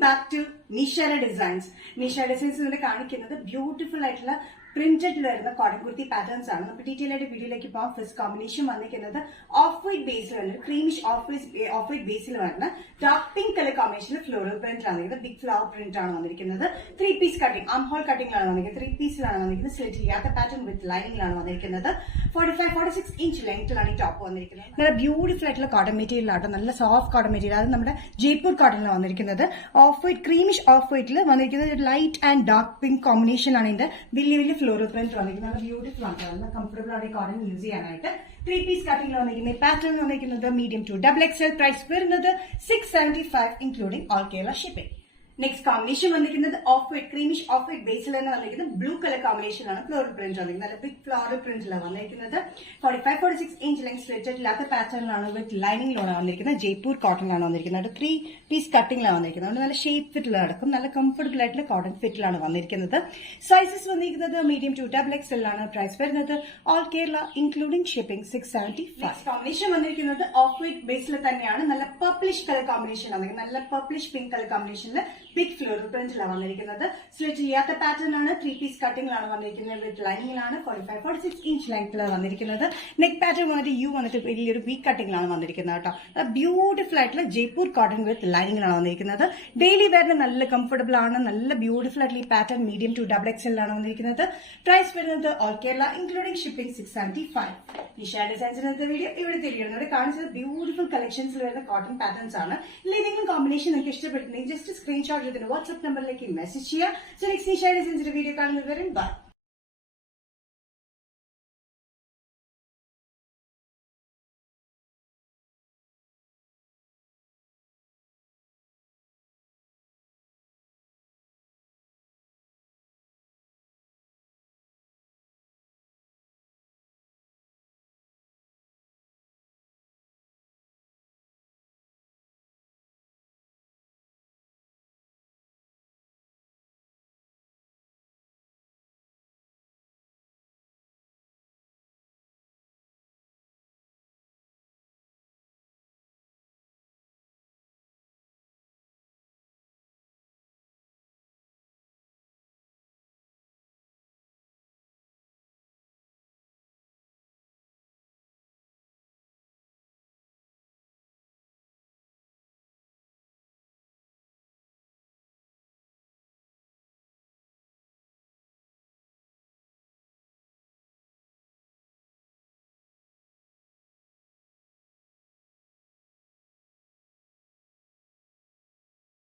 back to Nishara Designs. Nishara Designs is കാണിക്കുന്നത് beautiful ആയിട്ടുള്ള printed വരുന്ന കോട്ടൺ കുർത്തി പാറ്റേൺസ് ആണ്. നമുക്ക് ഡീറ്റെയിൽ ആയിട്ട് വീഡിയോയിലേക്ക് പോകാം. ഫസ്റ്റ് കോമ്പിനേഷൻ വന്നിരിക്കുന്നത് ഓഫ് വൈറ്റ് ബേസിൽ വരുന്നത് ക്രീമിഷ് ഓഫ് വൈറ്റ് ബേസിൽ വരുന്ന ഡാർക്ക് പിങ്ക് കളർ കോമ്പിനേഷനിൽ ഫ്ലോറൽ പ്രിന്റ് ആണ് വന്നിരിക്കുന്നത്. ബിഗ് ഫ്ലവർ പ്രിന്റ് ആണ് വന്നിരിക്കുന്നത്. 3 പീസ് കട്ടിംഗ് ആം ഹോൾ കട്ടിംഗിലാണ് വന്നിരിക്കുന്നത്. 3 പീസിലാണ് വന്നിരിക്കുന്നത്. സ്ലിറ്റ് ഇല്ലാത്ത പാറ്റേൺ വിത്ത് ലൈനിങ്ങിലാണ് വന്നിരിക്കുന്നത്. 45-46 ഇഞ്ച് ലെങ്ത്തിലാണ് ഈ ടോപ്പ് വന്നിരിക്കുന്നത്. നല്ല ബ്യൂട്ടിഫുൾ ആയിട്ടുള്ള കോട്ടൺ മെറ്റീരിയൽ ആട്ടോ, നല്ല സോഫ്റ്റ് കോട്ടൺ മെറ്റീരിയൽ. അത് നമ്മുടെ ജയ്പൂർ കോട്ടണിലാണ് വന്നിരിക്കുന്നത്. ഓഫ് വൈറ്റ് ക്രീമിഷ് ഓഫ് വൈറ്റിൽ വന്നിരിക്കുന്നത് ലൈറ്റ് ആൻഡ് ഡാർക്ക് പിങ്ക് കോമ്പിനേഷനാണ് ഇതിന്റെ വലിയ വലിയ ഫ്ലോറൽ പ്രിന്റ് വന്നിരിക്കുന്നത്. നല്ല ബ്യൂട്ടിഫുൾ ആണ്, നല്ല കംഫർട്ടബിൾ ആണ് ഈ കോട്ടൺ യൂസ് ചെയ്യാനായിട്ട്. 3 പീസ് കട്ടിംഗിൽ വന്നിരിക്കുന്നത്. പാറ്റേൺ വന്നിരിക്കുന്നത് മീഡിയം ടു XXL. പ്രൈസ് വരുന്നത് 675 including all Kerala shipping. Next combination വന്നിരിക്കുന്നത് off white creamish off white ബേസിൽ തന്നെ വന്നിരിക്കുന്നത് ബ്ലൂ കളർ കോമ്പിനേഷൻ ആണ്. ഫ്ലോറൽ പ്രിന്റ് വന്നിരിക്കുന്നത്. നല്ല ബിഗ് ഫ്ലോറൽ പ്രിന്റിലാണ് വന്നിരിക്കുന്നത്. 45-46 ഇഞ്ച് ലെങ്ത് സ്ട്രെച്ച് ഇല്ലാത്ത പാറ്റേണിലാണ് വിത്ത് ലൈനിങ്ങിലാണ് വന്നിരിക്കുന്നത്. ജയ്പൂർ കോട്ടണിലാണ് വന്നിരിക്കുന്നത്. 3 പീസ് കട്ടിംഗിലാണ് വന്നിരിക്കുന്നത്. നല്ല ഷേപ്പ് ഫിറ്റിൽ നടക്കും. നല്ല കംഫർട്ടബിൾ ആയിട്ടുള്ള കോട്ടൺ ഫിറ്റിലാണ് വന്നിരിക്കുന്നത്. സൈസസ് വന്നിരിക്കുന്നത് മീഡിയം ടു XXL ആണ്. പ്രൈസ് വരുന്നത് all Kerala including shipping 675. Combination വന്നിരിക്കുന്നത് ഓഫ് വൈറ്റ് ബേസിൽ തന്നെയാണ്. നല്ല പർപ്പിളിഷ് കളർ കോമ്പിനേഷൻ ആണ്. നല്ല പർപ്പിളിഷ് പിങ്ക് കളർ കോമ്പിനേഷനിൽ ബിഗ് ഫ്ലോറൽ പ്രിന്റിലാണ് വന്നിരിക്കുന്നത്. സ്ലിറ്റ് ഇല്ലാത്ത പാറ്റേൺ ആണ്. 3 പീസ് കട്ടിംഗിലാണ് വന്നിരിക്കുന്നത്. വിത്ത് ലൈനിങ്ങിലാണ്. 45-46 ഇഞ്ച് ലെങ്ത്തിലാണ് വന്നിരിക്കുന്നത്. നെക്ക് പാറ്റേൺ വന്നിട്ട് യു വന്നിട്ട് വലിയൊരു വീക്ക് കട്ടിംഗിലാണ് വന്നിരിക്കുന്നത് കേട്ടോ. ബ്യൂട്ടിഫുൾ ആയിട്ടുള്ള ജയ്പൂർ കോട്ടൺ വിത്ത് ലൈനിങ്ങിലാണ് വന്നിരിക്കുന്നത്. ഡെയിലി വെയറിന് നല്ല കംഫർട്ടബിൾ ആണ്. നല്ല ബ്യൂട്ടിഫുൾ ആയിട്ടുള്ള ഈ പാറ്റേൺ മീഡിയം ടു XXL ആണ് വന്നിരിക്കുന്നത്. പ്രൈസ് വരുന്നത് all Kerala including shipping 675. Nisha ഡിസൈൻസിനത്തെ വീഡിയോ ഇവിടെ തിരിയുന്നത്. ഇവിടെ കാണിച്ചത് ബ്യൂട്ടിഫുൾ കളക്ഷൻസിൽ വരുന്ന കോട്ടൺ പാറ്റേൺസ് ആണ്. ഏതെങ്കിലും കോമ്പിനേഷൻ നിങ്ങൾക്ക് ഇഷ്ടപ്പെട്ടിട്ടുണ്ടെങ്കിൽ ജസ്റ്റ് സ്ക്രീൻഷോട്ട് വാട്സ്ആപ്പ് നമ്പറിലേക്ക് മെസ്സേജ് ചെയ്യുക. സോ നെക്സ്റ്റ് നിഷാ ഡിസൈൻസിന്റെ വീഡിയോ കാണുന്നത് വരെ ബൈ.